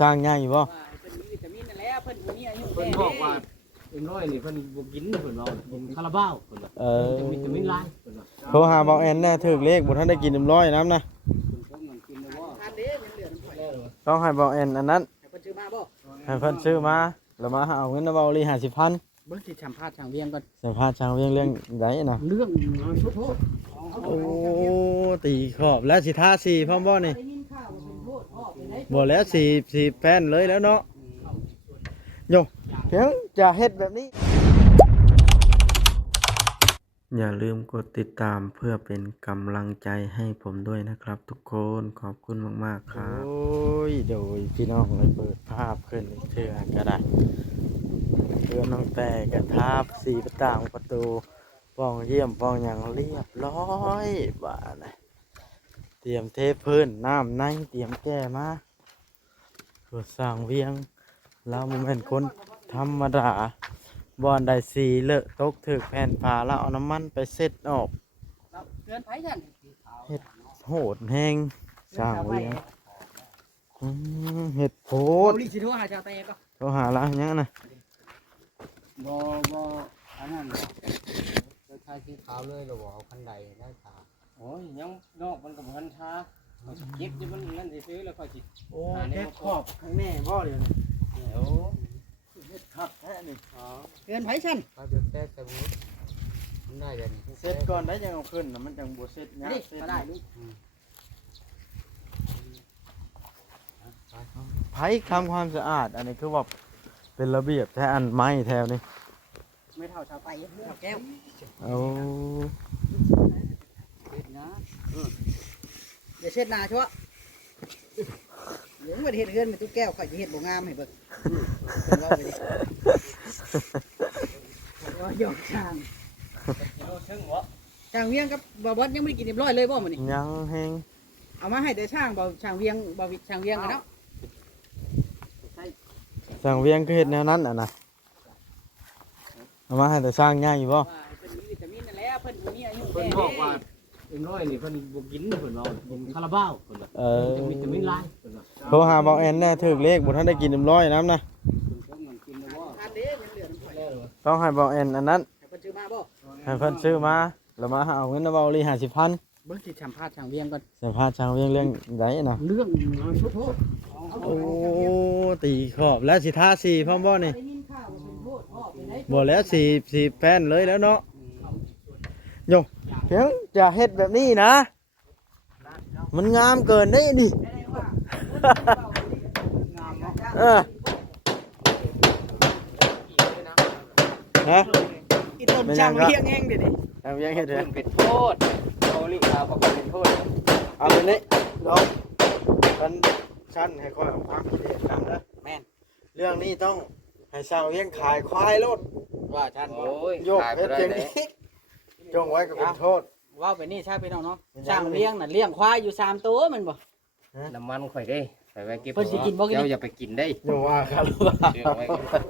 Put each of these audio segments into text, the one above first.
สร้างง่ายอยู่บ่เพิ่นมีวิตามินนั่นแหละเพิ่นมีอายุ เพิ่นบอกว่าเอ็มร้อยนี่เพิ่นบ่กินเพิ่นว่ากินคาราบาวเพิ่นว่าวิตามินหลายเพิ่นว่า โทรหาเบาแอนแน่ถึกเลขบ่ทันได้กิน100น้ำนะ กินแล้วบ่ทานเด้ยังเหลือน้ำข่อยแล้ว ต้องให้เบาแอนอันนั้น ให้เพิ่นซื้อมาบ่ ให้เพิ่นซื้อมาแล้วมาเอาเงินเบาลี50,000 เบิ่งสิสัมภาษณ์ทางเวียงก่อน สัมภาษณ์ช่างเวียงเรื่องใดนะ เรื่องชุดโทษ โอ้ตีขอบแล้วสิท่าสีพร้อมบ่นี่ ได้ยินข่าวว่าเป็นโทษพ่อเป็นได้ บ่แล้วสีแป้นเลยแล้วเนาะโยเพียงจะเฮ็ดแบบนี้อย่าลืมกดติดตามเพื่อเป็นกำลังใจให้ผมด้วยนะครับทุกคนขอบคุณมากๆครับโอ้ยโดยพี่น้องเลยเปิดภาพขึ้นอีกเทื่อก็ได้เพื่อนน้องแต่กระทาบสีประต่างประตูป้องเยี่ยมป้องอย่างเรียบร้อยบ้านะเตรียมเทพื้นน้ำในเตรียมแก้มาเพื่อสร้างเวียงเราไม่เป็นคนธรรมดาบอนได้สีเลอะตกถึกแผ่นผ้าแล้วเอาน้ำมันไปเซ็ตออก เกินไผซั่น เห็ดโหดแห้งสร้างเวียงเห็ดโพ โอ้ ด ลิสิโทรหาชาวแตก็ เขาหาละอย่างนั้นนะ บ่อันนั้นเราใช้สีขาวเลยเราบ่เอาคันใดได้ขาวโอ้ยยังนอกมันก็บ่ทันทามันเก็บอยู่มันนั่นซื่อๆแล้วค่อยสิ โอ้เห็ดขอบข้างแน่บ่เดี๋ยวนี้ เดี๋ยว เห็ดคักแท้นี่ เกินไผซั่น ถ้าเดือดแป๊บแต่บ่มันได้อย่าง เซ็ตก่อนได้ยังเอาขึ้นนะมันจังบ่เซ็ตนะ นี่ เซ็ต มาได้ลูก ไผทำความสะอาดอันนี้คือว่าเป็นระเบียบแท้อันไม้แถวนี้ ไม่เท่าชาวไตชาวแก้ว เอา เฮ็ดนะเดี๋ยวเช็ดหน้าชั่วเดี๋ยวมันเฮ็ดเฮือนเป็นตุ๊กแก้วข่อยสิเฮ็ดบ่งามให้เบิ่งเพิ่นว่าไปดิว่าหยอกช่าง กิโลครึ่งบ่ ช่างเวียงกับบ่บอสยังไม่ได้กินเรียบร้อยเลยบ่มื้อนี้ ยังแห้ง เอามาให้แต่ช่างบ่ช่างเวียงบ่ช่างเวียงกันเนาะ สร้างเวียงก็เฮ็ดแนวนั้นอ่ะนะเอามาให้แต่สร้างง่ายอยู่บ่ ว่าเพิ่นมีวิตามินนั่นแหละเพิ่นมีอายุ เพิ่นบอกว่าเอ็มร้อยนี่เพิ่นบ่กินเพิ่นว่ากินคาราบาวเพิ่นว่าวิตามินหลายเพิ่นว่า โทรหาเบาแอนแน่ถึกเลขบ่ทันได้กิน100น้ำนะ กินแล้วบ่ ทานเด้ยังเหลือน้ำข่อยแล้ว ต้องให้เบาแอนอันนั้น ให้เพิ่นซื้อมาบ่ ให้เพิ่นซื้อมาแล้วมาเอาเงินเบาลี50,000 เบิ่งสิสัมภาษณ์ช่างเวียงก่อน สัมภาษณ์ช่างเวียงเรื่องใดนะ เรื่องชุดโทษ โอ้ตีขอบแล้วสิท่าสีพร้อมบ่นี่ ได้ยินข่าวว่าเป็นโทษพ่อเป็นได้ บ่แล้วสีแป้นเลยแล้วเนาะโยเพียงจะเฮ็ดแบบนี้นะ มันงามเกินได้ดิ เออฮะ อีต้มช่างเวียงแห้งเด้ดิ ทำยังเฮ็ด เพิ่ เด้ นเป็นโทษโอลิขาวก็เป็นโทษ เอาไปนี่เนาะมันชั้นให้ค่อยเอาความคิดเห็นกันนะ แม่น เรื่องนี้ต้องให้ชาวเวียงขายควายรถ ว่าท่านโอ้ย โยก ขาย เฮ็ บ่ ด ได้ อย่าง เลย นี้จงไว้ก็เป็นโทษ ว่าไปนี่ใช่พี่น้องเนาะ เป็นยังไง ช่างเลี้ยงน่ะเลี้ยงควายอยู่3ตัวแมันบ่ น้ำมันข่อยเด้ไปไว้เก็บ เพิ่นสิกินบ่กิน เจ้าอย่าไปกินได้ อย่าว่าครับ เดี๋ยวไว้ก่อน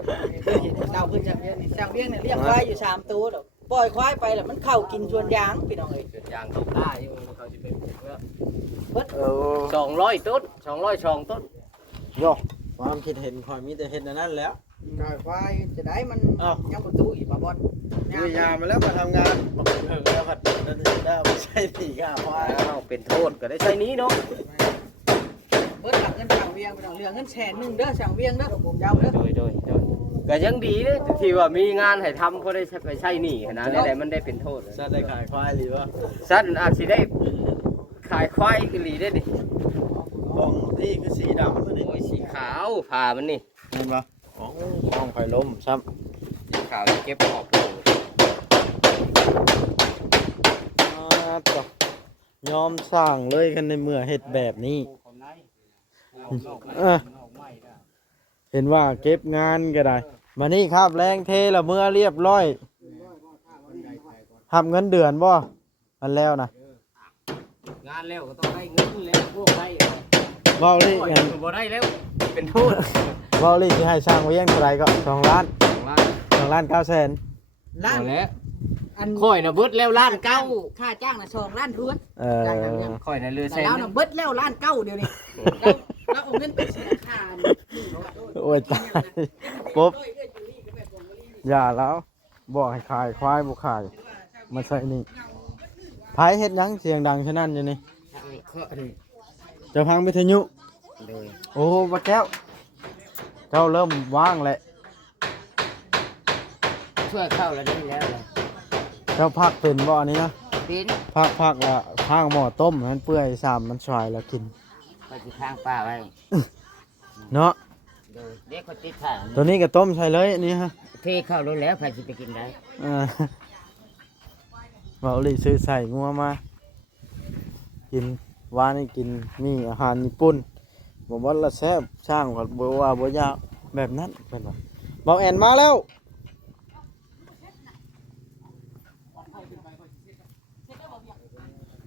เจ้าเพิ่นช่างเลี้ยงนี่ช่างเลี้ยงเนี่ยเลี้ยงควายอยู่3ตัวดอกปล่อยควายไปแล้วมันเข้ากินสวนยางพี่น้องเอ้ย เกิดยางตกได้อยู่เขาสิไปปลูกแล้ว เออ 200ต้น202ต้น โยกความคิดเห็นคอยมีแต่เห็นอันนั้นแหล้ว ปล่อยควายจะได้มัน อ้าว ยังบ่ตู้อีกบ่บอล พยายามมาแล้วมาทำงานบอกเพิ่งแล้วผัดนั่นได้ไม่ใช่ตีก้าควาย อ้าวเป็นโทษก็ได้ใช้นี้เนาะ เบิดหลักเงินช่างเวียงพี่น้องเรื่องเงิน100,000เด้อช่างเวียงเด้อเจ้าเด้อ โดยก็ยังดีเด้ที่ว่ามีงานให้ทำพอได้ไปใช้หนี้นะได้มันได้เป็นโทษ สัตว์ได้ขายควายหรือว่า สัตว์อาจสิได้ขายควายอีหลีได้ดิ บองที่คือสีดำนี่ โอ้ยสีขาวผ่ามันนี่ เห็นปะอ๋อห้องไฟล้มซ้ สีขาวเก็บออก ำต่อยอมสร้างเลยกันในเมื่อเห็ดแบบนี้เห็นว่าเก็บงานก็ได้มานี่ครับแรงเทละเมื่อเรียบร้อยทำเงินเดือนบ่อันแล้วนะ งานแล้วก็ต้องได้เงินแล้วพวกได้ เบาลี่ บ่บ่ได้แล้วเป็นโทษ เบาลี่ที่ให้สร้างเวียงเท่าไหรก็2 ล้าน ว่า 2,900,000 ล้าน แล้ว อัน ค่อยน่ะเบิดแล้วล้านเก้า ค่าจ้างน่ะ2ล้านทวน เออ ค่อยน่ะเรือ แต่ แสน แล้วน่ะเบิดแล้วล้านเก้าเดี๋ยวนี้ แล้วเอาเงินไปเสียค่า โอ้ยตายปุ๊บอย่าแล้วบอกให้ขายควายบ่ขายมาใส่นี่ไผเฮ็ดหยังเสียงดังฉะนั้นอยู่นี่ เคาะนี่ จะพังวิทยุ โดย โอ้บ่แก้วเจ้าเริ่มว่างแล้ว ช่วยเข้าแล้วได้แล้วเลย เจ้าพักเป็นบ่อันนี้นะ ปิ้น พักละข้างหม้อต้มให้มันเปื่อยซ้ำมันชอยแล้วกิน ไปที่ข้างป้าไว้ เนาะ โดยเด็กคนติดถ่าน ตัวนี้ก็ต้มใส่เลยอันนี้ฮะ เทเข้าแล้วแล้วใครจะไปกินได้ เออเบาหลีซื้อใส่งัวมากินวานนี่กินมีอาหารญี่ปุ่นบอกว่าละแซ่บช่างกับบัว่าบัวยากแบบนั้นเป็นว่าเบาแอนมาแล้ว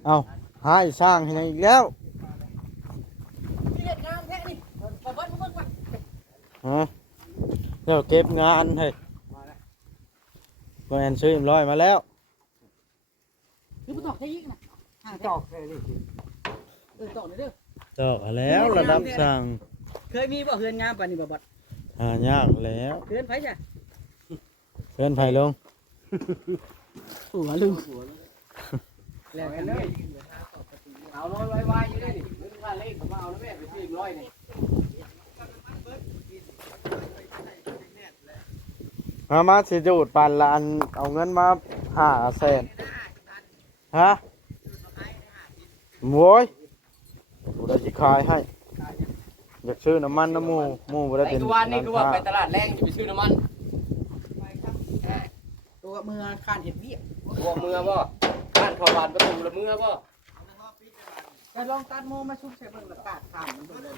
เอาหายสร้างให้อีกแล้วฮะเดี๋ยวเก็บงานให้เบาแอนซื้อ100มาแล้ว คือบ่ตอกได้อีกนะตอกเลยดิตอกได้เด้อ ตอกแล้วระดับสั่ง เคยมีบ่เฮือนงามปานนี้บ่บัด หายากแล้ว เฮือนไผจ้ะ เพื่อนไผ่ลง หัวลุงแล้วกันเลย เอาร้อยไว้อยู่ได้ดิเงินค่าเลขผมเอาแล้วแม่ไปซื้อ100นี่ มาสิจูดปานละอันเอาเงินมา500,000ฮะโว้ยบ่ได้สิขายให้อยากซื้อน้ำมันน้ำหมูบ่ได้ ไอ้ เป็น ตัวนี้คือว่าไปตลาดแรงจะไปซื้อน้ำมัน ตัวมือคานเห็ดเวียก ตัวเมือบ่บ้านพอบานประตูละเมือบ่ ก็ลองตัดโมมาซุบใส่เบิ่งละกาดข้ามมันเบิ่งเลย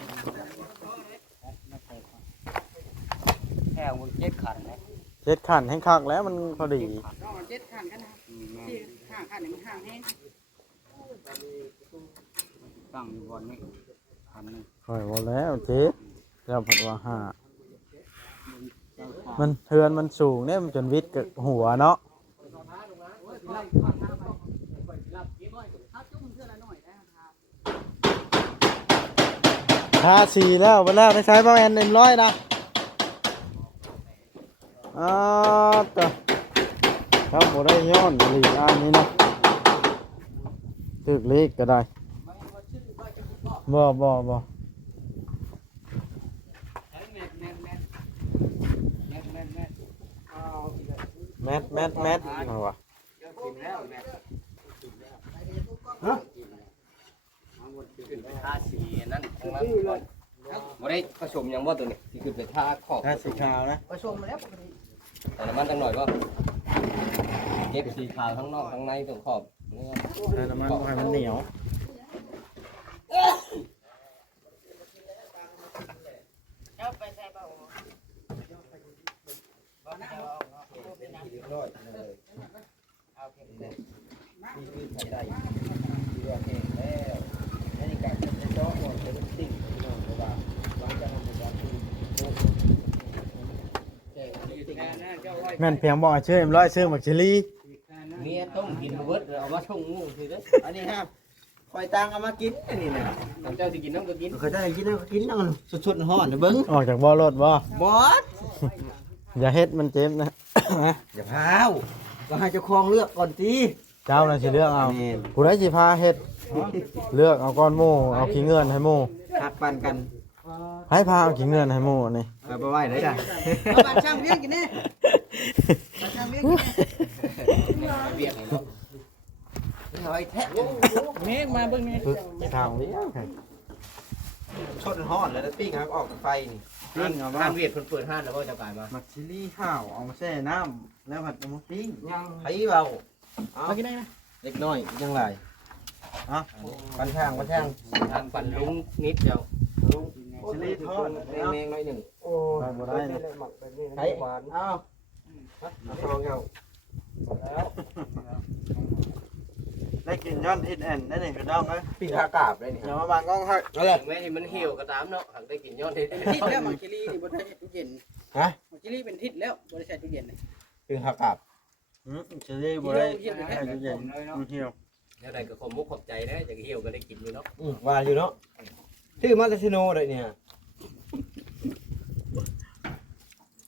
แค่มันเจ็ดขันนะ เจ็ดขันให้คักแล้วมันพอดี ลองเจ็ดข้างกันนะที่ข้างนี่มันข้างแห้ง ตั้งอยู่บนนี้ขันนึง ค่อยบ่แล้วเจ็ดแล้วพัดว่าห้ามันเฮือนมันสูงเนี่ยมันจนวิดกับหัวเนาะทาสีแล้วไปแล้วไม่ใช้ป้าแอน100นะต่อครับบ่ได้ย้อนหลีกอันนี้นะตึกเล็กก็ได้บ่แมทเอาวะ ทาสีนั่นข้างล่างก่อนบ่ได้ผสมยังบ่ตัวนี้ที่คือไปทาขอบ ทาสีขาวนะ ผสมมาแล้วปกติ แต่น้ำมันจังหน่อยก็เก็บสีขาวทั้งนอกทั้งในตรงขอบนี่ ใส่น้ำมันบ่ให้มันเหนียว แม่นเพียงบอกชื่อ100ชื่อหมักชิลี เมียต้มกินเบิดเอามาชงงูสิเด้อ อันนี้ครับคอยตังเอามากินอันนี้นะ เจ้าสิกินน้ำก็กิน เขาจะกินเอากินเอาสุดๆห่อนเบิ้ง ออกจากบ่อรถบ่ บอส อย่าเฮ็ดมันเจ็บนะ อย่าพาวก็ให้เจ้าของเลือกก่อนสิ เจ้าน่ะสิเลือกเอาผู้ใดสิพาเฮ็ดเลือกเอาก้อนหมูเอาขี้เงินให้หมู หักปันกัน ให้พาเอาขี้เงินให้หมูนี่ เอาไปไหว้เลยจ้ะเอาบัตรช่างเลี้ยงกินแน่บัตรช่างเลี้ยงกินแน่ เบียดเนาะ หอยแทะเมฆมาเบิ่งนี่ ฝึกทางนี้ ชนห่อนแล้วปิ้งครับออกไฟนี่ ปิ้งเอาบ่ ห้านเวียดเพิ่นเปิดห้านแล้วบ่จะกลายมา มักชิลีข้าวเอามาแช่น้ำแล้วผัดเอามาปิ้ง ไผเบา มากินได้นะ เล็กน้อยยังไร อ่ะ ปันช่างปันช่าง ทานปั่นลุงนิดเดียว ชิลีทอด แมงๆหน่อยหนึง โอ้ ไปบ่ได้นะ ไผเอาทองเอา ได้กินย้อนอินแอนได้นี่พี่น้องเอ้ย ปิ้งขากาบเลยนี่ อย่ามาบางกล้องให้ แม่นี่มันเหี่ยวก็ตามเนาะหักได้กินยอดได้ ทิศแล้วมังคิรีนี่บ่ได้ตู้เย็น ฮะ มังคิรีเป็นทิศแล้วบ่ได้ใช้ตู้เย็น ปิ้งผักกาดชิลีบ่ได้ให้ทุกอย่างมันเหี่ยว แล้วได้ก็ขอมุกขอบใจนะจากเหี่ยวก็ได้กินอยู่เนาะ ว่าอยู่เนาะ ชื่อมาเลซิโนเลยเนี่ย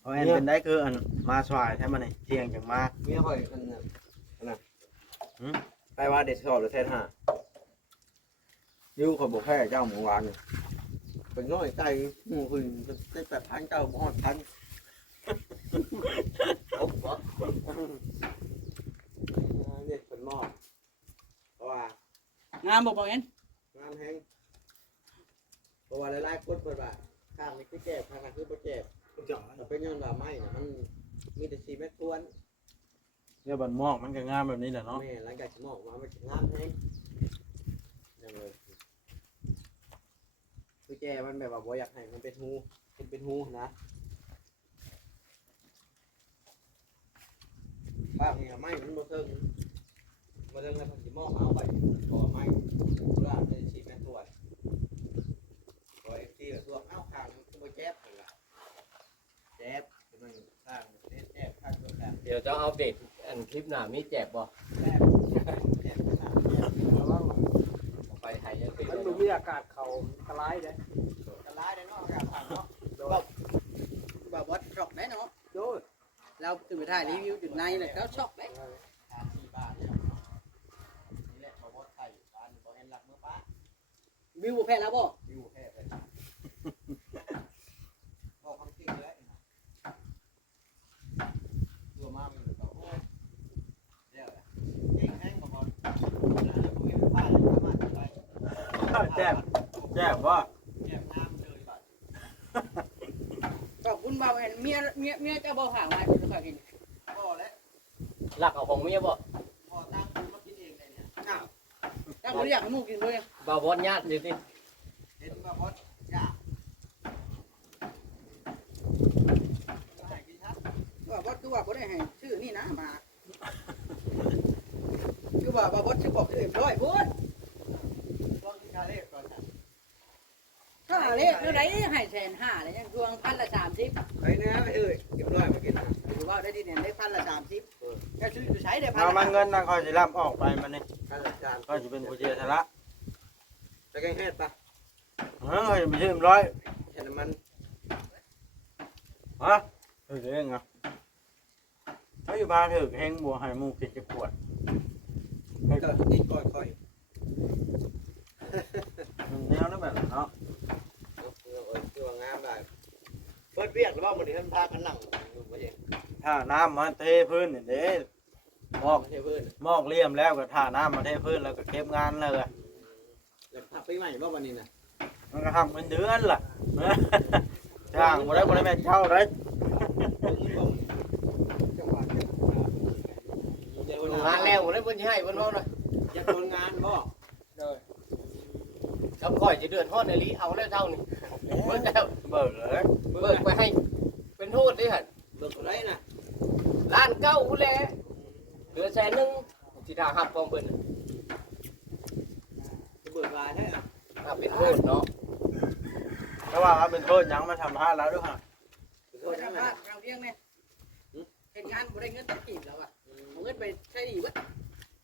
เอาแอนเป็นได้คืออันมาสวายใช่ไหมนี่เที่ยงจังมา เมียข่อยอันน่ะไปว่าเด็ดสอบหรือแทนห้ายูข่อยบอกแค่เจ้าหมูหวานนี่เป็นน้อยใจหมูหึงได้8,000เจ้าบ่ฮอดพันเอาบ่เนี่ยเป็นหม้อเพราะว่าง ามบ่บ่เอ็น งานแห้งเพราะว่าหลายๆคนเพิ่นว่าข้างนี้คือแก่ข้างนั้นคือบ่แก่แต่เป็นย้อนว่าไม้น่ะมันมีแต่4 เมตรทวน เนี่ยบันมอกมันก็งามแบบนี้แหละเนาะ แม่หลังจากสิมออกมามันสิงามแห้งยังเลยคือแก่มันแบบว่าบ่อยากให้มันเป็นหูเป็นหูนะภาพนี่ไม้มันบ่เทิงบ่เทิงแล้วเพิ่นสิมอกเอาไปก่อไม้กุหลาบได้4 เมตรทวนก่อ FT ก็ตัวเอาข้างมันบ่แจ๊บหั่นล่ะแจ๊บมันข้างมันแจ๊บข้างตัวข้าง เดี๋ยวจะอัปเดตอันคลิปหน้ามีแจกบ่ แจ๊บแจ๊บข้าง ไปไทยยังติด มันบ่มีอากาศเข้าทลายเด้ กระไรได้เนาะกระไรเนาะ บ่บ่ช็อกได้เนาะโดยเราตื่นไปถ่ายรีวิวจุดในแล้วก็ช็อกได้ 4 บาทเนี่ยนี่แหละบ่บ่ไทยบ้านบ่เห็นหลักมือป้า วิวบ่แพ้แล้วบ่ อยู่แค่ไปบอกความจริงเลยนะตัวมากมันก็โอ้ยเดี๋ยวเก่งแห้งบ่บ่ผมมีผ้าเลยสามารถได้ แจ๊บแจ๊บว่า แยกน้ำเลยบัด ขอบคุณบ่าวเอ็นเมียเจ้าบ่ห่างมาจะค่อยกิน พ่อและ หลักเอาของเมียบ่ พ่อตั้งคุณมากินเองเลยเนี่ย อ้าวถ้าบ่อยากให้หมู่กินด้วย บ่าวบอสญาติอยู่ติ เห็นว่าบอสยากให้กินครับ ว่าบ่คือว่าบ่ได้ให้ชื่อนี่นะมาคือว่าบ่ชื่อบอกชื่อร้อยพุ่น ลองกินคาเล่ก่อนนะ ถ้าเลขเท่าไหร่ให้150,000แล้วยังทวง1,30 ไปนะไปเก็บร้อยมากินนะ หรือว่าได้ดีเนี่ยได้1,30ก็ซื้อใช้ได้ เอามันเงินนะคอยสิรับออกไปมันนี่ ข้าวจาน ก็จะเป็นผู้เชี่ยวชาญละ ตะแกงแห้งปะ เฮ้ยไม่ใช่ร้อย แค่น้ำมัน ฮะถือเองอ่ะเขาอยู่บ้านถือแห้งบัวให้หมูกินจะปวด ก็ตีก้อยค่อย แนวนั้นแบบเนาะ คือว่างามได้เปิดเวียกหรือว่ามันที่ท่านพากันนั่งอยู่บ่เอง ถ้าน้ำมาเทพื้นนี่เด้มอก เทพื้น มอกเลี่ยมแล้วก็ท่าน้ำมาเทพื้นแล้วก็เก็บงานเลย แล้วพักปีใหม่บ่วันนี้นะ มันก็ทำเป็นเดือนล่ะจ้างบ่ได้แม่นเช่าได้ จังหวัด งานแล้วบ่ได้เพิ่นสิให้เพิ่นเฮาน่ะ จะโดนงานบ่ ครับข่อยสิเดือนฮอดในลีเอาแล้วเท่านี่เบิดแล้ว เบิกเลย เบิกไปให้เป็นโทษดิหั่น เบิกอะไรนะ ล้านเก้าพุ่นแหละเหลือ100,000สิถ้ารับของเพิ่น จะเบิกลายได้อ่ะ ถ้าเป็นโทษเนาะ ถ้าว่าเป็นโทษยังมาทำพลาดแล้วด้วยฮะ โท โอ้ ษ ย ได้ไหม เราเลี้ยงเนี่ยเห็นงานบ่ได้เงินตัดกีบแล้วอ่ะเอาเงินไปใช้ดีวะ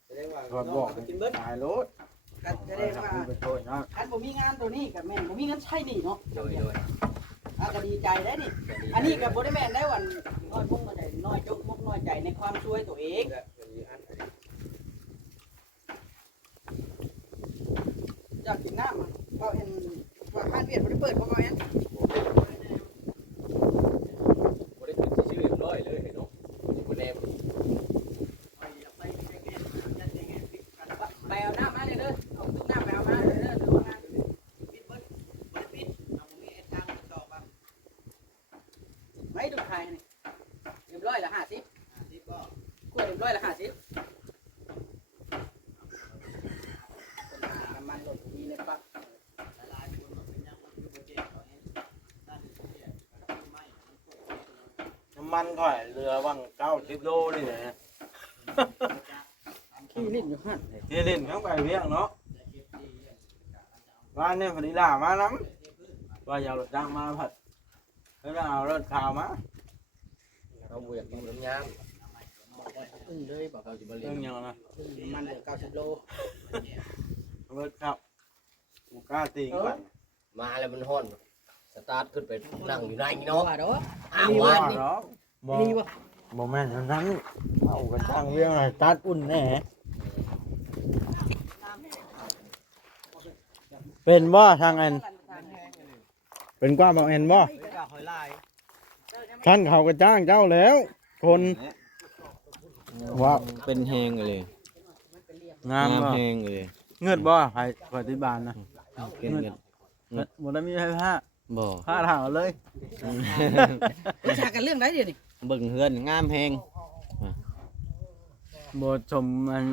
จะได้ว่า ก่อนบอก กินเบิด ตายรถ ก็จะได้ว่า เป็นโทษนะ คันบ่มีงานตัวนี้กับแม่นบ่มีเงินใช้นี่เนาะ โดย ก็ดีใจได้นี่ อันนี้ก็บ่ได้แม่นได้วันน้อยพุ่งมาได้น้อยจกมกน้อยใจในความช่วยตัวเอง อยากกินน้ำก็เห็นว่าข้านเวียดบ่ได้เปิดบ่ก็แม่น บ่ได้ขึ้นชื่อเรียบร้อยเลยเนาะบ่แน่ ไปเอาน้ำมาเลยเด้อเอาตุ๊กน้ำไปเอามาเลยเด้อตัวงานปิดเบิดบ่ได้ปิดเอาบ่มีไอ้ทางต่อบ่ไม่ดูไทยนี่เรียบร้อยละ50ก็กล้วยเรียบร้อยละ50น้ำมันรถมีเลยปั๊บ น้ำมันถอยเรือวัง90 โลนี่แหละ ขี้ลิ้นอยู่หั่น ที่เล่นข้างไปเวียงเนาะวันนี้พอดีล่ามาน้ำว่าอย่ารถจ้างมาผัดแล้วเอารถข่าวมา เราบ่อยากอยู่น้ำยามเลยบ่เขาสิบ่เล่ เรื่อน งยังนะ น้ำมันเหลือ90 โล รถขับกูกล้าตีกัน ม มาแล้วมันฮ้อนสตาร์ทขึ้นไปนั่งอยู่ในนี่ เนาะ เนาะ ว่าเด้อ อ้าววันนี้ บ่ นี่บ่ บ่แม่นอันนั้นเอากระช่างเวียงให้ตัดอุ่นแน่เป็นบ่ทางอันเป็นกว่าบ่แม่นบ่ เป็นกาหอยลาย ท่านเขาก็จ้างเจ้าแล้ว คนว่า เป็นแหงเลย งามบ่ แหงเลย เงิดบ่ให้ปฏิบาลนะ เป็นเงิน บ่ได้มีให้ผ้า บ่ ผ้าถางเอาเลย รู้จักกันเรื่องไหนเดี๋ยวนี้ เบิ่งเฮือนงามแหง บ่ชมมัน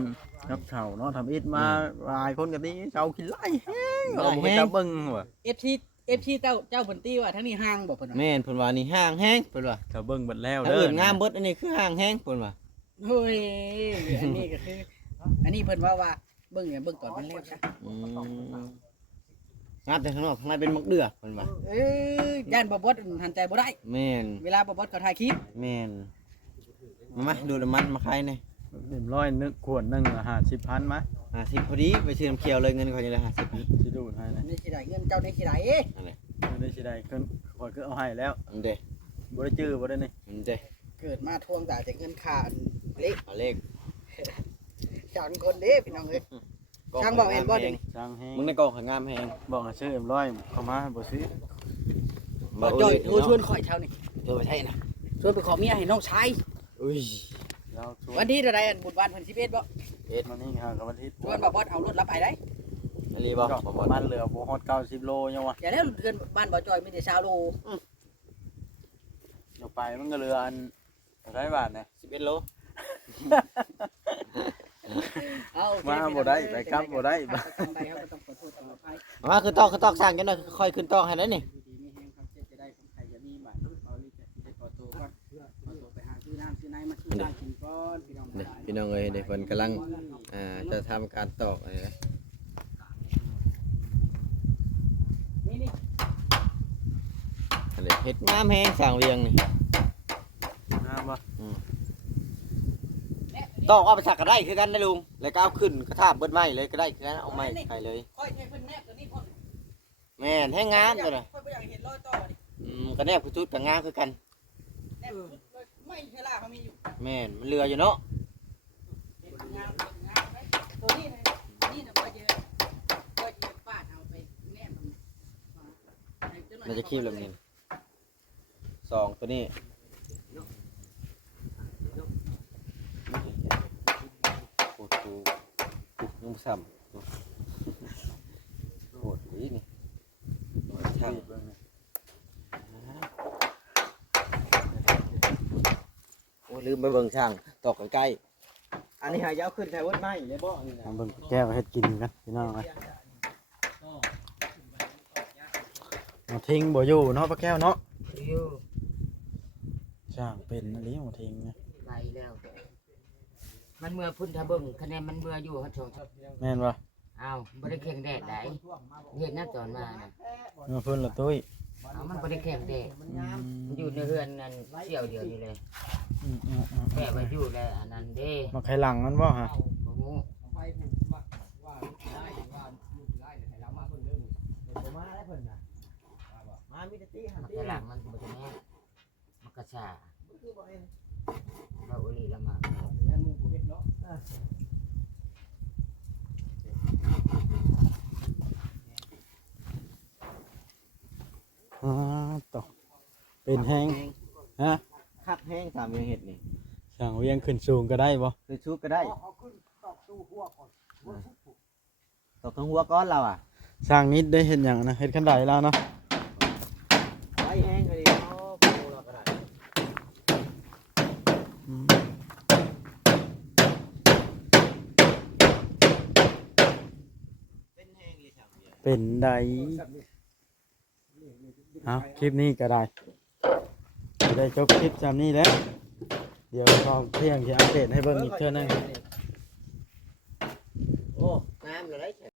กับเขาเนาะทำอิฐมาหลายคนก็ดีเจ้ากินไล่แห้งเอาบ่ไปตะเบิ่งว่ะ FT เจ้าเพิ่นตีว่าทั้งนี้ห่างบ่เพิ่นว่า แม่นเพิ่นว่านี่ห้างแหงเพิ่นว่า ตะเบิ่งเบิดแล้ว ถ้า เด้อ อื่นงามเบิดอันนี้คือห้างแหงเพิ่นว่า เฮ้ยอันนี้ก็คืออันนี้เพิ่นว่าเบิ่งเนี่ยเบิ่งก่อนมันแล้วจ้ะ งามแต่ข้างนอกข้างในเป็นมักเดือเพิ่นว่า เอ้ยย่านบ่บดหันใจบ่ได้ แม่น เวลาบ่บดเขาถ่ายคลิป แม่นมาดูน้ำมันมาขายหน่อย เรียบร้อยนึกขวดหนึงละ50,000มา 50พอดีไปซื้อน้ำเขียวเลยเงินเขาจะได้50นี่ สิดูดให้นะ นี่สิได้เงินเจ้าได้สิได้ นั่นแหละ ไม่ได้สิได้ขึ้นขอยก็เอาให้แล้ว อันเด้ บ่ได้จื้อบ่ได้นี่ อันเด้ เกิดมาทวงแต่เงินค่าเล็ก เอาเลข สอนคนเด้พี่น้องเอ้ย ช่างบอกเห็นบ่เดี๋ยวนี้ จ้างแฮง มึงในกล่องขางามแหง บอกให้ซื้อM100เข้ามาบ่ซื้อ บ่จ่อยโทรชวนข่อยเช้านี่ เออไปใช่นะ ชวนไปขอเมียให้น้องชาย อุ้ย แล้วชว วัน นที่เท่าใดอันบุญวันเพิ่น11บ่ มานี่หากับวันที่ ชวนบ่บดเอารถรับไปได้ อันนี้บ่ ก็ประมาณเหลือบ่ฮอด90โลยังวะ อย่าแล้วเดือนบ้านบ่จ่อยมีแต่20โล เดี๋ยวไปมันก็เหลืออันเท่าไหร่บาทนะ 11โล เอา มาบ่ได้ไปกลับบ่ได้ ไปเขาก็ต้องขอโทษขออภัย มาคือตอกสร้างจังได๋ค่อยขึ้นตอกให้ได้นี่ ดีมีแฮงครับจะได้ของใครจะมีบาทเอาลิจะได้ขอตัวก่อนขอตัวไปหาซื้อน้ำซื้อในมาซื้อน้ำกินก่อนพี่น้อง นี่พี่น้องเอ้ยเดี๋ยวเพิ่นกำลังจะทำการตอกอะไรนะ นี่ อันนี้เฮ็ดงามแฮงสร้างเวียงนี่ งามบ่ ตอกเอาไปสักก็ได้คือกันนะลุงแล้วก็เอาขึ้นกระทาบเบิดไม้เลยก็ได้คือกันเอาไม้ใส่เลย ค่อยให้เพิ่นแนบตัวนี้พ่น แม่นแฮงงามตัวน่ะ ค่อยบ่อยากเห็นรอยต่อนี่ ก็แนบคือจุดก็งามคือกัน แนบสุดเลยไม่เวลาเขามีอยู่ แม่นมันเรืออยู่เนาะ เห็นงามไหมตัวนี้นะนี่นะค่อยจะปาดเอาไปแนบตรงนี้ มันจะคีบลงนี่สองตัวนี้โอ้โหนุ่มซ้ำโหดอีนี่ช่างโอ้ลืมไปเบิ่งช่างตอกใกล้ๆอันนี้หายาวขึ้นแถววัดไม้เลยบ่อันนี้นะ เอาเบิ่งแก้วเฮ็ดกินกันพี่น้องเอ้ยเอาทิ้งบ่อยู่เนาะป้าแก้วเนาะ อยู่ ช่างเป็นอันนี้บ่ทิ้งนะ ไปแล้ว มันเมื่อพุ่นทะเบิ่งคะแนนมันเมื่ออยู่ฮัทโช แม่นบ่ อ้าวบ่ได้แข่งแดดได้เฮ็ดนักตอนมาน่ะ เมื่อเพิ่นละตุ้ย อ้าวมันบ่ได้แข่งแดดมันอยู่ในเรือนนั่นเสี่ยวเดียวนี่เลย อืม แค่ไว้อยู่แล้วอันนั้นเด้ มาไขหลังมันบ่ฮะ บ่ฮู้ มามีแต่ตีหัน มัน ตี กระห ห ลั ลั ง ง มันบ่ได้แม่นมันกระชาเราอุลีละมา อ๋อตกเป็นแห้งฮะ คักแห้งสามเห็ดนี่ ช่างเวียงขึ้นสูงก็ได้บ่ คือชุบก็ได้ตอกทั้งหัวก้อนเราอ่ะ ช่างนิดได้เห็นหยังนะเฮ็ดคันใดแล้วเนาะ ไว้แห้งก็ดีเนาะปูเราก็ได้ อืม เป็นแห้งเลยสามเดือน เป็นใดเอาคลิปนี้ก็ได้จะได้จบคลิปจำนี้แล้ว เดี๋ยวตอนเที่ยงจะอัปเดตให้เบิ่งอีกเทื่อนึง เ